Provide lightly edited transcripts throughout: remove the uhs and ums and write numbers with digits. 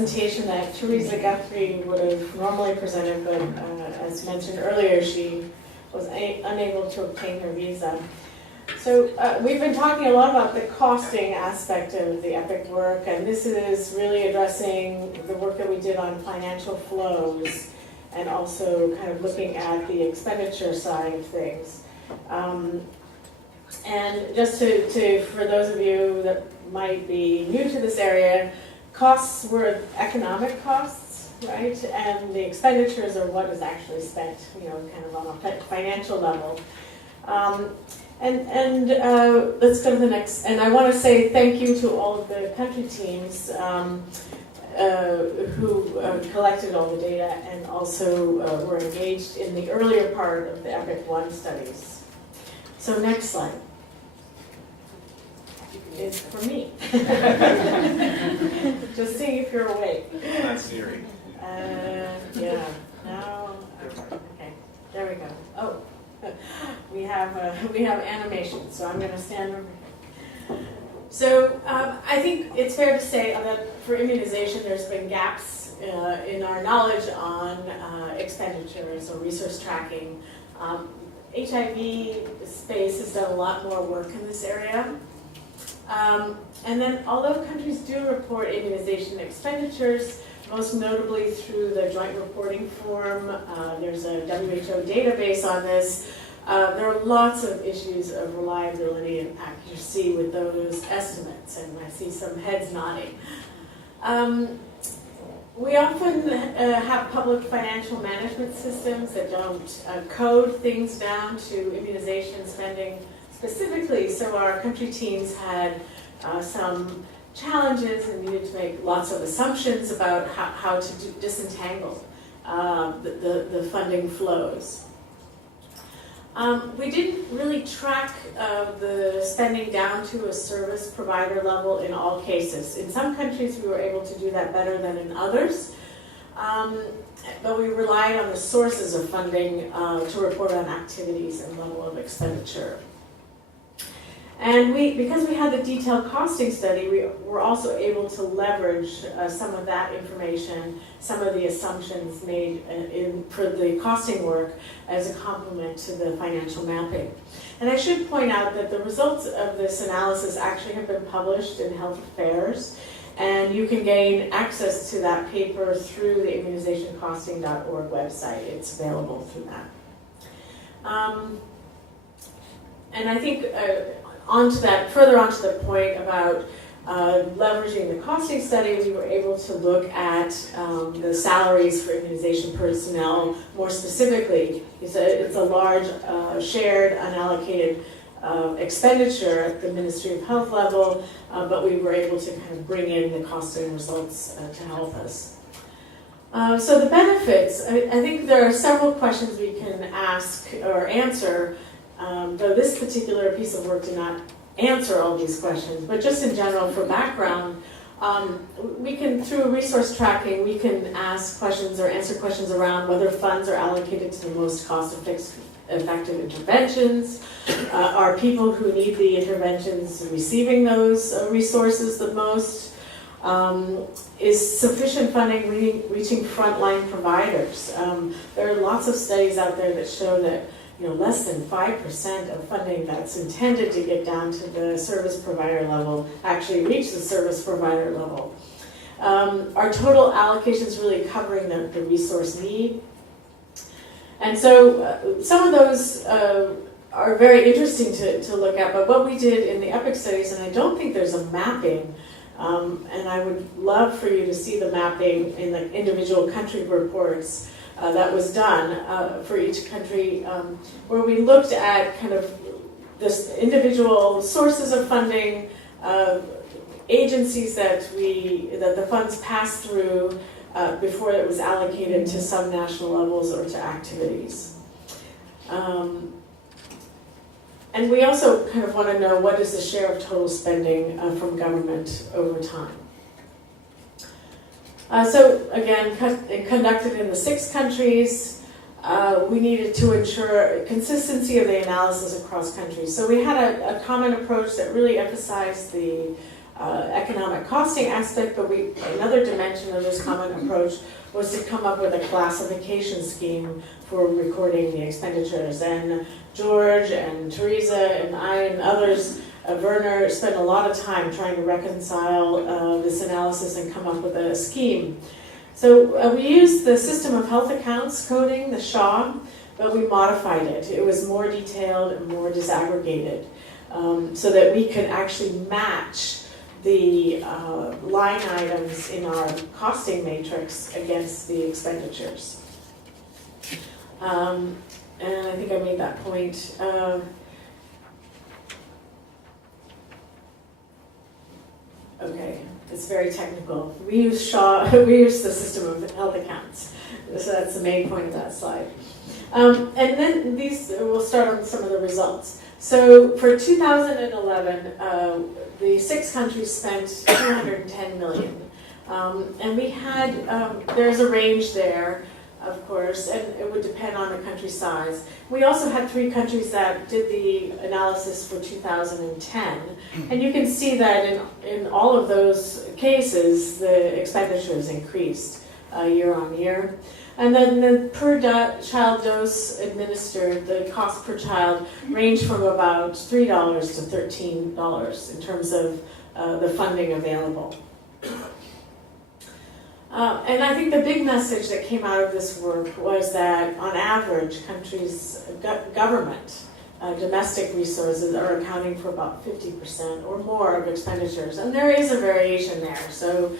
presentation that Teresa Guthrie would have normally presented, but as mentioned earlier, she was unable to obtain her visa. So we've been talking a lot about the costing aspect of the EPIC work, and this is really addressing the work that we did on financial flows and also kind of looking at the expenditure side of things. And just for those of you that might be new to this area, costs were economic costs, right? And the expenditures are what is actually spent, kind of on a financial level. Let's go to the next. And I want to say thank you to all of the country teams who collected all the data and also were engaged in the earlier part of the EPIC-1 studies. So next slide is for me. Just seeing if you're awake. Not Siri. Yeah. Now. Okay. There we go. Oh, we have animation. So I'm going to stand over. So I think it's fair to say that for immunization, there's been gaps in our knowledge on expenditures or resource tracking. HIV space has done a lot more work in this area. And then although countries do report immunization expenditures, most notably through the Joint Reporting Form, there's a WHO database on this, there are lots of issues of reliability and accuracy with those estimates, and I see some heads nodding. We often have public financial management systems that don't code things down to immunization spending specifically, so our country teams had some challenges and needed to make lots of assumptions about how to disentangle the funding flows. We didn't really track the spending down to a service provider level in all cases. In some countries we were able to do that better than in others, but we relied on the sources of funding to report on activities and level of expenditure. And because we had the detailed costing study, we were also able to leverage some of that information, some of the assumptions made for the costing work as a complement to the financial mapping. And I should point out that the results of this analysis actually have been published in Health Affairs, and you can gain access to that paper through the immunizationcosting.org website. It's available through that. And I think further onto the point about leveraging the costing study, we were able to look at the salaries for immunization personnel more specifically. It's a large shared unallocated expenditure at the Ministry of Health level, but we were able to kind of bring in the costing results to help us. So the benefits, I think there are several questions we can ask or answer, though this particular piece of work did not answer all these questions, but just in general for background, we can, through resource tracking, we can ask questions or answer questions around whether funds are allocated to the most cost-effective interventions. Are people who need the interventions receiving those resources the most? Is sufficient funding reaching frontline providers? There are lots of studies out there that show that less than 5% of funding that's intended to get down to the service provider level actually reach the service provider level. Are total allocations really covering the resource need? And so some of those are very interesting to look at, but what we did in the EPIC studies, and I don't think there's a mapping, and I would love for you to see the mapping in the individual country reports that was done for each country, where we looked at kind of this individual sources of funding, agencies that the funds passed through before it was allocated to some national levels or to activities. And we also kind of want to know what is the share of total spending from government over time. So again, conducted in the 6 countries, we needed to ensure consistency of the analysis across countries. So we had a common approach that really emphasized the economic costing aspect, but another dimension of this common approach was to come up with a classification scheme for recording the expenditures. And George and Teresa and I and others, Werner, spent a lot of time trying to reconcile this analysis and come up with a scheme. So we used the system of health accounts coding, the SHA, but we modified it. It was more detailed and more disaggregated so that we could actually match the line items in our costing matrix against the expenditures. And I think I made that point. Okay, it's very technical. We use SHA, we use the system of health accounts. So that's the main point of that slide. And then we'll start on some of the results. So for 2011, the 6 countries spent $210 million. And we had, there's a range there, of course, and it would depend on the country size. We also had 3 countries that did the analysis for 2010. And you can see that in all of those cases, the expenditures increased year on year. And then the per child dose administered, the cost per child ranged from about $3 to $13 in terms of the funding available. And I think the big message that came out of this work was that on average, countries' government, domestic resources are accounting for about 50% or more of expenditures. And there is a variation there. So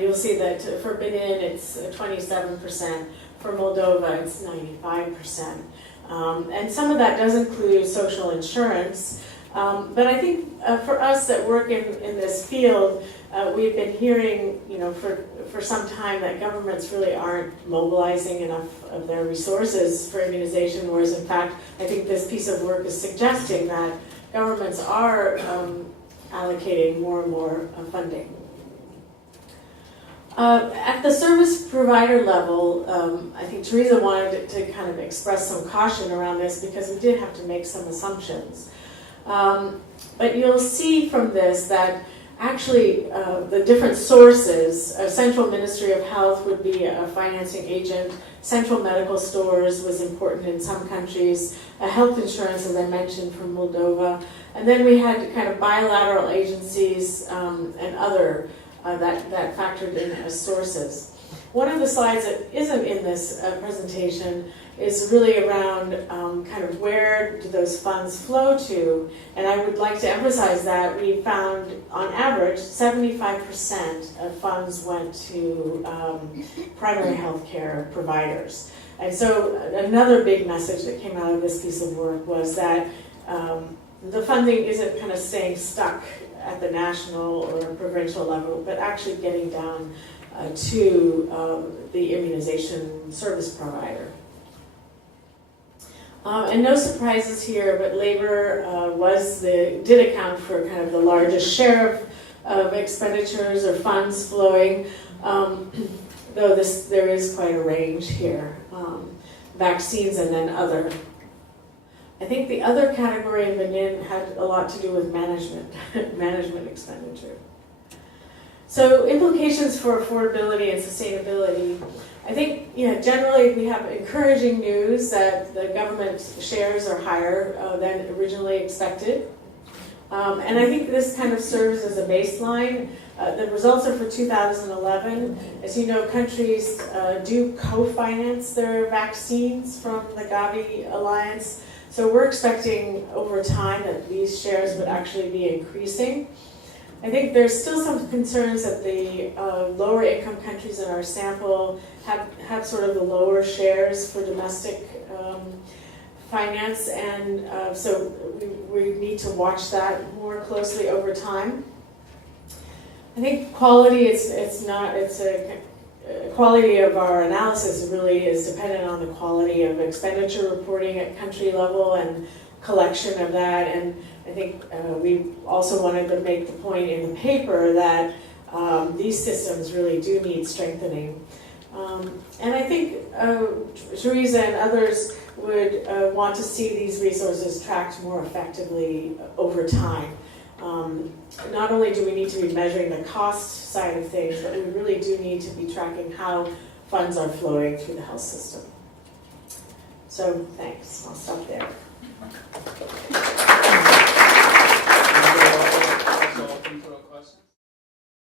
you'll see that for Benin, it's 27%. For Moldova, it's 95%. And some of that does include social insurance. But I think for us that work in this field, we've been hearing, for some time that governments really aren't mobilizing enough of their resources for immunization, whereas in fact, I think this piece of work is suggesting that governments are allocating more and more funding. At the service provider level, I think Teresa wanted to kind of express some caution around this because we did have to make some assumptions. But you'll see from this that actually the different sources, a Central Ministry of Health would be a financing agent, central medical stores was important in some countries, health insurance, as I mentioned, from Moldova, and then we had kind of bilateral agencies and other that factored in as sources. One of the slides that isn't in this presentation is really around kind of where do those funds flow to, and I would like to emphasize that we found on average 75% of funds went to primary health care providers. And so another big message that came out of this piece of work was that the funding isn't kind of staying stuck at the national or provincial level, but actually getting down to the immunization service provider. And no surprises here, but labor did account for kind of the largest share of expenditures or funds flowing, though there is quite a range here. Vaccines and then other. I think the other category in Benin had a lot to do with management expenditure. So implications for affordability and sustainability. I think generally we have encouraging news that the government shares are higher than originally expected. And I think this kind of serves as a baseline. The results are for 2011. As you know, countries do co-finance their vaccines from the Gavi Alliance. So we're expecting over time that these shares would actually be increasing. I think there's still some concerns that the lower income countries in our sample have sort of the lower shares for domestic finance, and so we need to watch that more closely over time. I think quality, quality of our analysis really is dependent on the quality of expenditure reporting at country level and collection of that. And I think we also wanted to make the point in the paper that these systems really do need strengthening. And I think Teresa and others would want to see these resources tracked more effectively over time. not only do we need to be measuring the cost side of things, but we really do need to be tracking how funds are flowing through the health system. So thanks, I'll stop there.